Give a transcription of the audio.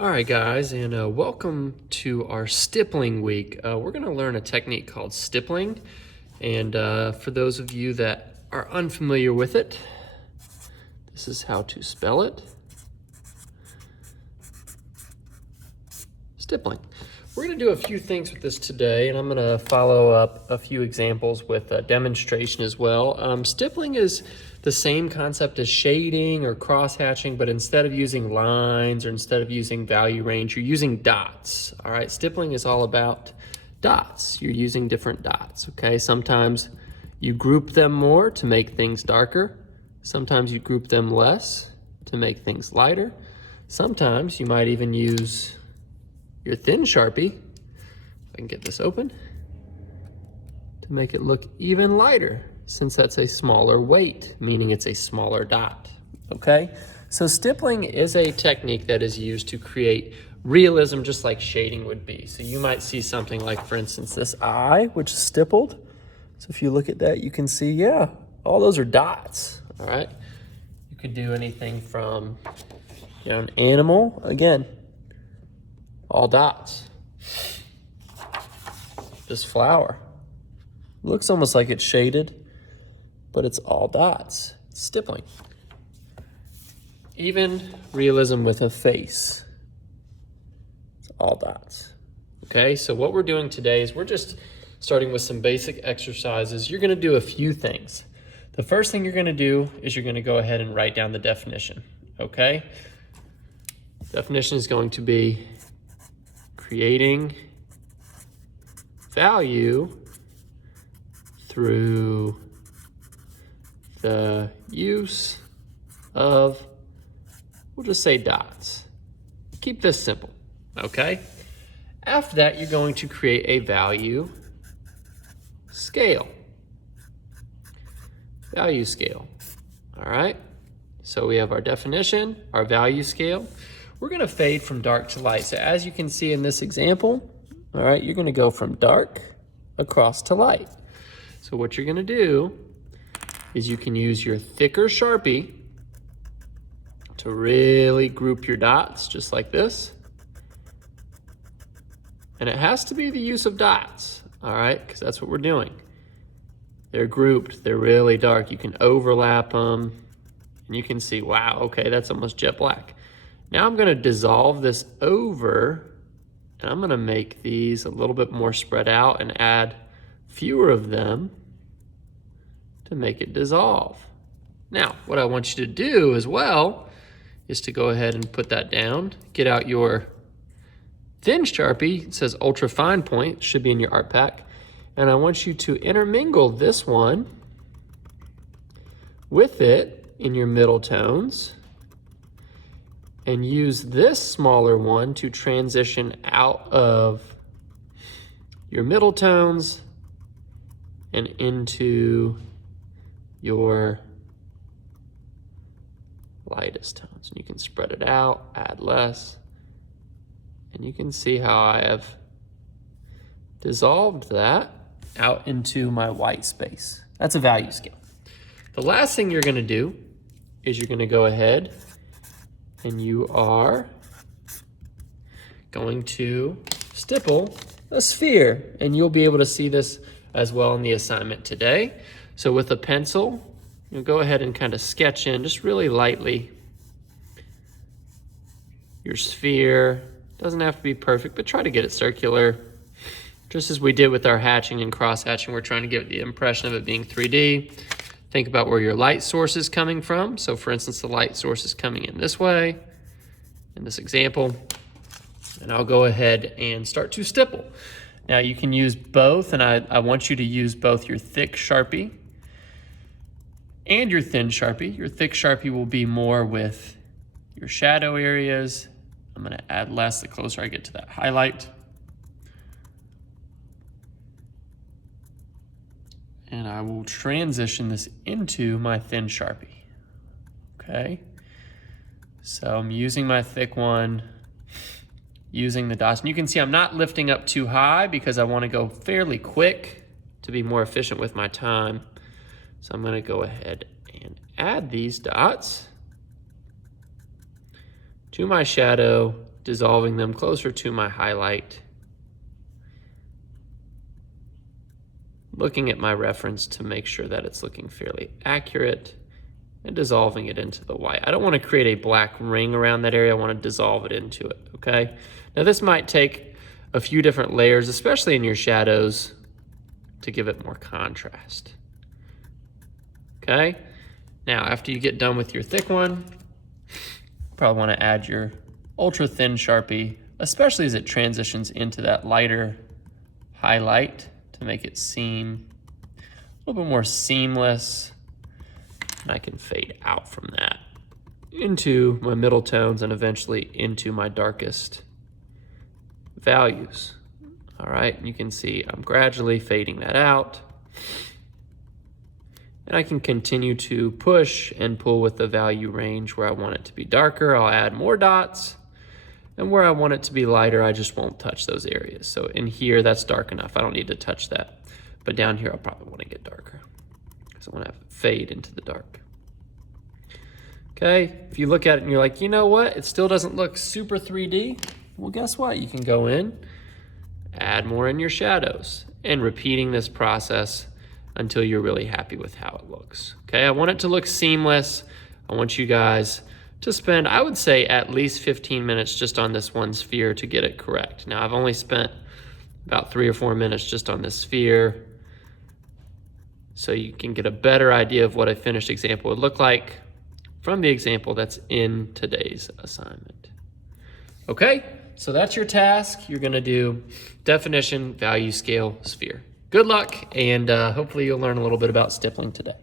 All right, guys, and welcome to our stippling week. We're going to learn a technique called stippling, and for those of you that are unfamiliar with it, this is how to spell it. Stippling. We're going to do a few things with this today, and I'm going to follow up a few examples with a demonstration as well. Stippling is the same concept as shading or cross-hatching, but instead of using lines or instead of using value range, you're using dots. All right, stippling is all about dots. You're using different dots, okay? Sometimes you group them more to make things darker. Sometimes you group them less to make things lighter. Sometimes you might even use your thin Sharpie, if I can get this open, to make it look even lighter, since that's a smaller weight, meaning it's a smaller dot, okay? So stippling is a technique that is used to create realism, just like shading would be. So you might see something like, for instance, this eye, which is stippled. So if you look at that, you can see, yeah, all those are dots, all right? You could do anything from, an animal, again, all dots. This flower. Looks almost like it's shaded, but it's all dots. It's stippling. Even realism with a face. It's all dots. Okay, so what we're doing today is we're just starting with some basic exercises. You're gonna do a few things. The first thing you're gonna do is you're gonna go ahead and write down the definition, okay? Definition is going to be creating value through the use of, we'll just say dots. Keep this simple, okay? After that, you're going to create a value scale. Value scale, all right? So we have our definition, our value scale. We're gonna fade from dark to light. So as you can see in this example, all right, you're gonna go from dark across to light. So what you're gonna do is you can use your thicker Sharpie to really group your dots, just like this. And it has to be the use of dots, all right, because that's what we're doing. They're grouped, they're really dark. You can overlap them, and you can see, wow, okay, that's almost jet black. Now I'm gonna dissolve this over, and I'm gonna make these a little bit more spread out and add fewer of them to make it dissolve. Now, what I want you to do as well is to go ahead and put that down, get out your thin Sharpie, it says ultra fine point, it should be in your art pack, and I want you to intermingle this one with it in your middle tones, and use this smaller one to transition out of your middle tones and into your lightest tones. And you can spread it out, add less, and you can see how I have dissolved that out into my white space. That's a value scale. The last thing you're gonna do is you're gonna go ahead and you are going to stipple a sphere, and you'll be able to see this as well in the assignment today. So with a pencil, you'll go ahead and kind of sketch in just really lightly your sphere. Doesn't have to be perfect, but try to get it circular. Just as we did with our hatching and cross hatching, we're trying to get the impression of it being 3D. Think about where your light source is coming from. So for instance, the light source is coming in this way, in this example, and I'll go ahead and start to stipple. Now you can use both, and I want you to use both your thick Sharpie and your thin Sharpie. Your thick Sharpie will be more with your shadow areas. I'm gonna add less the closer I get to that highlight. And I will transition this into my thin Sharpie, okay? So I'm using my thick one, using the dots. And you can see I'm not lifting up too high because I wanna go fairly quick to be more efficient with my time. So I'm gonna go ahead and add these dots to my shadow dissolving them closer to my highlight. Looking at my reference to make sure that it's looking fairly accurate and dissolving it into the white. I don't want to create a black ring around that area. I want to dissolve it into it, okay? Now this might take a few different layers, especially in your shadows, to give it more contrast. Okay? Now, after you get done with your thick one, you probably want to add your ultra thin Sharpie, especially as it transitions into that lighter highlight to make it seem a little bit more seamless. And I can fade out from that into my middle tones and eventually into my darkest values. All right, you can see I'm gradually fading that out. And I can continue to push and pull with the value range. Where I want it to be darker, I'll add more dots. And where I want it to be lighter, I just won't touch those areas. So in here, that's dark enough. I don't need to touch that. But down here, I'll probably want to get darker because I want to fade into the dark. Okay, if you look at it and you're like, you know what? It still doesn't look super 3D. Well, guess what? You can go in, add more in your shadows, and repeating this process until you're really happy with how it looks. Okay, I want it to look seamless. I want you guys to spend, I would say, at least 15 minutes just on this one sphere to get it correct. Now, I've only spent about 3 or 4 minutes just on this sphere, so you can get a better idea of what a finished example would look like from the example that's in today's assignment. Okay, so that's your task. You're gonna do definition, value, scale, sphere. Good luck, and hopefully you'll learn a little bit about stippling today.